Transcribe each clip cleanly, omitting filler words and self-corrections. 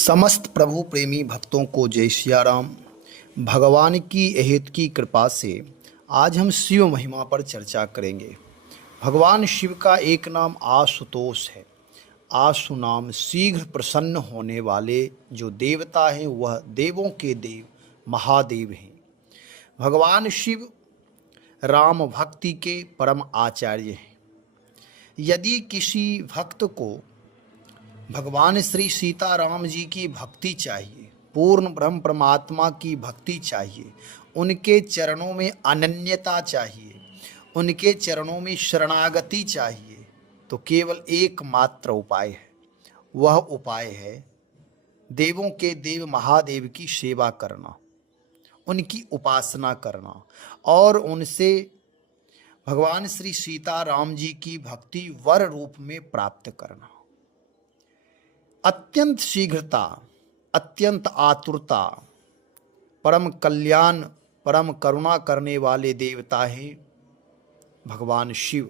समस्त प्रभु प्रेमी भक्तों को जय सिया राम। भगवान की अहेत की कृपा से आज हम शिव महिमा पर चर्चा करेंगे। भगवान शिव का एक नाम आशुतोष है। आशु नाम शीघ्र प्रसन्न होने वाले जो देवता हैं वह देवों के देव महादेव हैं। भगवान शिव राम भक्ति के परम आचार्य हैं। यदि किसी भक्त को भगवान श्री सीताराम जी की भक्ति चाहिए, पूर्ण ब्रह्म परमात्मा की भक्ति चाहिए, उनके चरणों में अनन्यता चाहिए, उनके चरणों में शरणागति चाहिए, तो केवल एकमात्र उपाय है। वह उपाय है देवों के देव महादेव की सेवा करना, उनकी उपासना करना और उनसे भगवान श्री सीताराम जी की भक्ति वर रूप में प्राप्त करना। अत्यंत शीघ्रता, अत्यंत आतुरता, परम कल्याण, परम करुणा करने वाले देवता हैं भगवान शिव।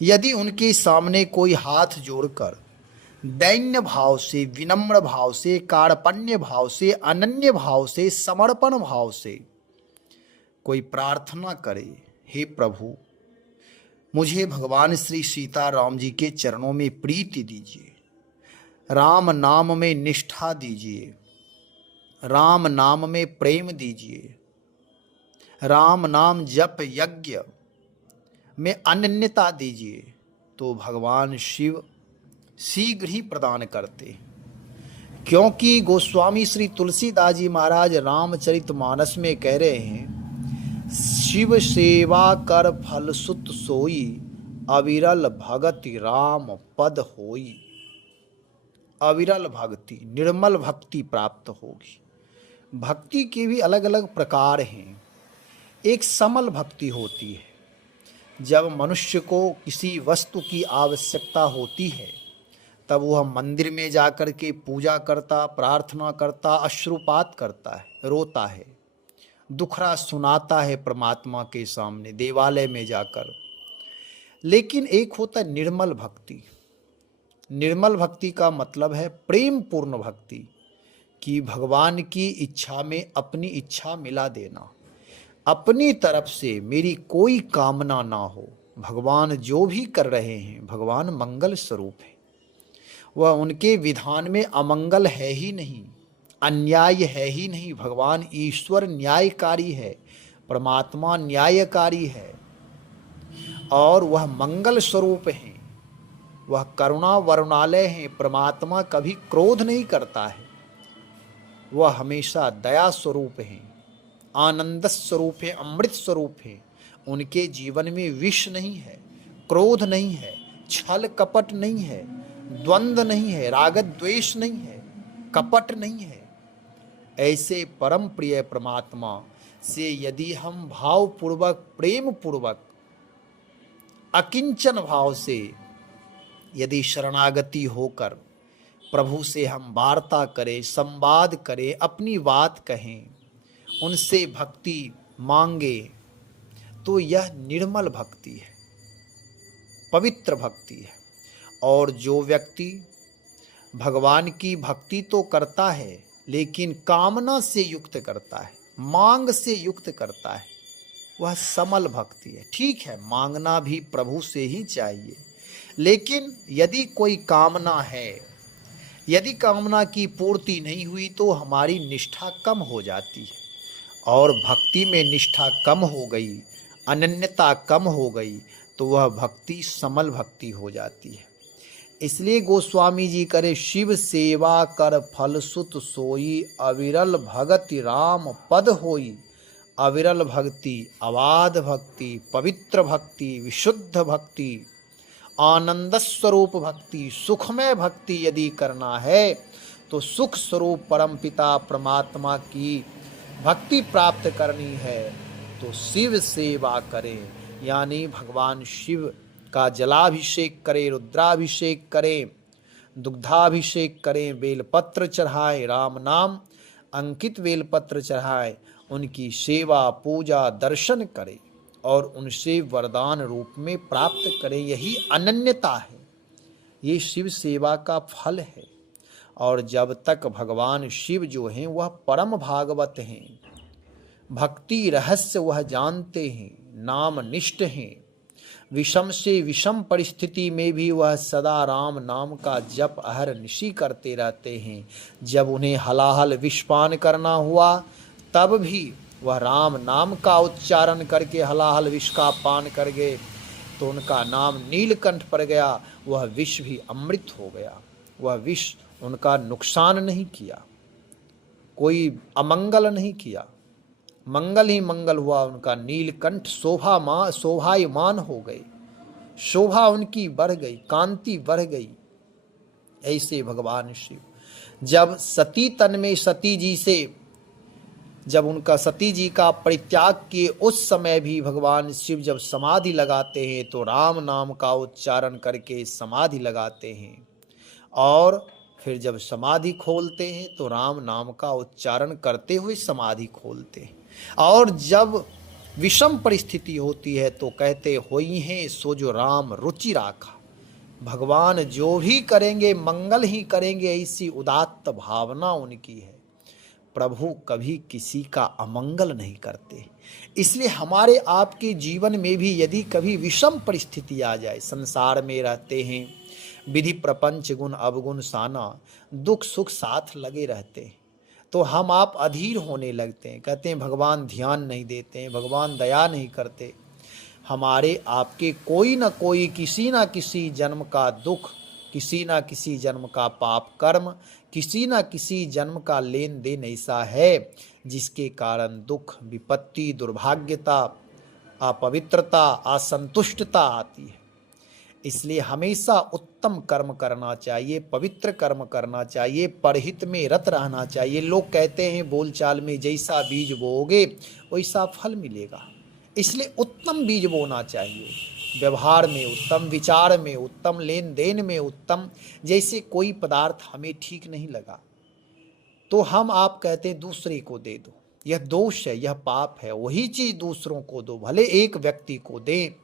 यदि उनके सामने कोई हाथ जोड़कर दैन्य भाव से, विनम्र भाव से, कार्पण्य भाव से, अनन्य भाव से, समर्पण भाव से कोई प्रार्थना करे, हे प्रभु मुझे भगवान श्री सीताराम जी के चरणों में प्रीति दीजिए, राम नाम में निष्ठा दीजिए, राम नाम में प्रेम दीजिए, राम नाम जप यज्ञ में अनन्यता दीजिए, तो भगवान शिव शीघ्र ही प्रदान करते। क्योंकि गोस्वामी श्री तुलसीदास जी महाराज रामचरितमानस में कह रहे हैं, शिव सेवा कर फल सुत सोई, अविरल भगति राम पद होई। अविरल भक्ति, निर्मल भक्ति प्राप्त होगी। भक्ति के भी अलग अलग प्रकार हैं। एक समल भक्ति होती है। जब मनुष्य को किसी वस्तु की आवश्यकता होती है तब वह मंदिर में जाकर के पूजा करता, प्रार्थना करता, अश्रुपात करता है, रोता है, दुखड़ा सुनाता है परमात्मा के सामने देवालय में जाकर। लेकिन एक होता है निर्मल भक्ति। निर्मल भक्ति का मतलब है प्रेम पूर्ण भक्ति, कि भगवान की इच्छा में अपनी इच्छा मिला देना, अपनी तरफ से मेरी कोई कामना ना हो। भगवान जो भी कर रहे हैं, भगवान मंगल स्वरूप है। वह उनके विधान में अमंगल है ही नहीं, अन्याय है ही नहीं। भगवान ईश्वर न्यायकारी है, परमात्मा न्यायकारी है और वह मंगल स्वरूप है। वह करुणा वरुणालय है। परमात्मा कभी क्रोध नहीं करता है, वह हमेशा दया स्वरूप है, आनंद स्वरूप है, अमृत स्वरूप है। उनके जीवन में विष नहीं है, क्रोध नहीं है, छल कपट नहीं है, द्वंद्व नहीं है, राग द्वेष नहीं है, कपट नहीं है। ऐसे परम प्रिय परमात्मा से यदि हम भावपूर्वक, प्रेम पूर्वक, अकिंचन भाव से यदि शरणागति होकर प्रभु से हम वार्ता करें, संवाद करें, अपनी बात कहें, उनसे भक्ति मांगे, तो यह निर्मल भक्ति है, पवित्र भक्ति है। और जो व्यक्ति भगवान की भक्ति तो करता है लेकिन कामना से युक्त करता है, मांग से युक्त करता है, वह समल भक्ति है। ठीक है, मांगना भी प्रभु से ही चाहिए, लेकिन यदि कोई कामना है, यदि कामना की पूर्ति नहीं हुई तो हमारी निष्ठा कम हो जाती है, और भक्ति में निष्ठा कम हो गई, अनन्यता कम हो गई, तो वह भक्ति समल भक्ति हो जाती है। इसलिए गोस्वामी जी करे, शिव सेवा कर फल सुत सोई, अविरल भगति राम पद होई। अविरल भक्ति, अबाध भक्ति, पवित्र भक्ति, विशुद्ध भक्ति, आनंद स्वरूप भक्ति, सुखमय भक्ति यदि करना है तो सुख स्वरूप परमपिता परमात्मा की भक्ति प्राप्त करनी है तो शिव सेवा करें, यानी भगवान शिव का जलाभिषेक करें, रुद्राभिषेक करें, दुग्धाभिषेक करें, बेलपत्र चढ़ाएं, राम नाम अंकित बेलपत्र चढ़ाएं, उनकी सेवा पूजा दर्शन करें और उनसे वरदान रूप में प्राप्त करें। यही अनन्यता है, ये शिव सेवा का फल है। और जब तक भगवान शिव जो हैं वह परम भागवत हैं, भक्ति रहस्य वह जानते हैं, नाम निष्ठ हैं, विषम से विषम परिस्थिति में भी वह सदा राम नाम का जप अहर निशी करते रहते हैं। जब उन्हें हलाहल विषपान करना हुआ तब भी वह राम नाम का उच्चारण करके हलाहल विष का पान कर गए, तो उनका नाम नीलकंठ पड़ गया। वह विष भी अमृत हो गया। वह विष उनका नुकसान नहीं किया, कोई अमंगल नहीं किया, मंगल ही मंगल हुआ। उनका नीलकंठ शोभायमान हो गए, शोभा उनकी बढ़ गई, कांति बढ़ गई। ऐसे भगवान शिव जब सती तन में सती जी से जब उनका सती जी का परित्याग किए उस समय भी भगवान शिव जब समाधि लगाते हैं तो राम नाम का उच्चारण करके समाधि लगाते हैं, और फिर जब समाधि खोलते हैं तो राम नाम का उच्चारण करते हुए समाधि खोलते हैं। और जब विषम परिस्थिति होती है तो कहते होई हैं सो जो राम रुचि राखा। भगवान जो भी करेंगे मंगल ही करेंगे, ऐसी उदात्त भावना उनकी है। प्रभु कभी किसी का अमंगल नहीं करते। इसलिए हमारे आपके जीवन में भी यदि कभी विषम परिस्थिति आ जाए, संसार में रहते हैं, विधि प्रपंच गुण अवगुण साना, दुख सुख साथ लगे रहते हैं, तो हम आप अधीर होने लगते हैं, कहते हैं भगवान ध्यान नहीं देते हैं, भगवान दया नहीं करते। हमारे आपके कोई ना कोई किसी ना किसी जन्म का दुख, किसी ना किसी जन्म का पाप कर्म, किसी ना किसी जन्म का लेन देन ऐसा है जिसके कारण दुख, विपत्ति, दुर्भाग्यता, अपवित्रता, असंतुष्टता आती है। इसलिए हमेशा उत्तम कर्म करना चाहिए, पवित्र कर्म करना चाहिए, परहित में रत रहना चाहिए। लोग कहते हैं बोलचाल में जैसा बीज बोओगे वैसा फल मिलेगा। इसलिए उत्तम बीज बोना चाहिए, व्यवहार में उत्तम, विचार में उत्तम, लेन देन में उत्तम। जैसे कोई पदार्थ हमें ठीक नहीं लगा तो हम आप कहते हैं दूसरे को दे दो, यह दोष है, यह पाप है। वही चीज दूसरों को दो, भले एक व्यक्ति को दें,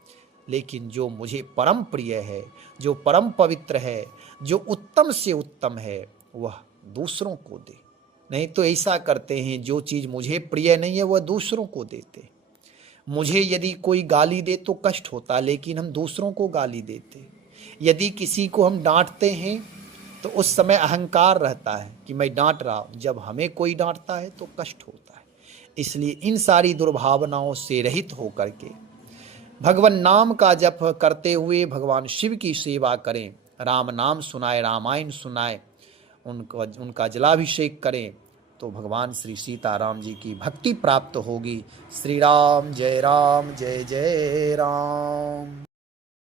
लेकिन जो मुझे परम प्रिय है, जो परम पवित्र है, जो उत्तम से उत्तम है, वह दूसरों को दे। नहीं तो ऐसा करते हैं जो चीज मुझे प्रिय नहीं है वह दूसरों को देते। मुझे यदि कोई गाली दे तो कष्ट होता, लेकिन हम दूसरों को गाली देते। यदि किसी को हम डांटते हैं तो उस समय अहंकार रहता है कि मैं डांट रहा हूं, जब हमें कोई डांटता है तो कष्ट होता है। इसलिए इन सारी दुर्भावनाओं से रहित होकर के भगवान नाम का जप करते हुए भगवान शिव की सेवा करें, राम नाम सुनाए, रामायण सुनाए, उनका जलाभिषेक करें, तो भगवान श्री सीताराम जी की भक्ति प्राप्त होगी। श्री राम जय जय राम।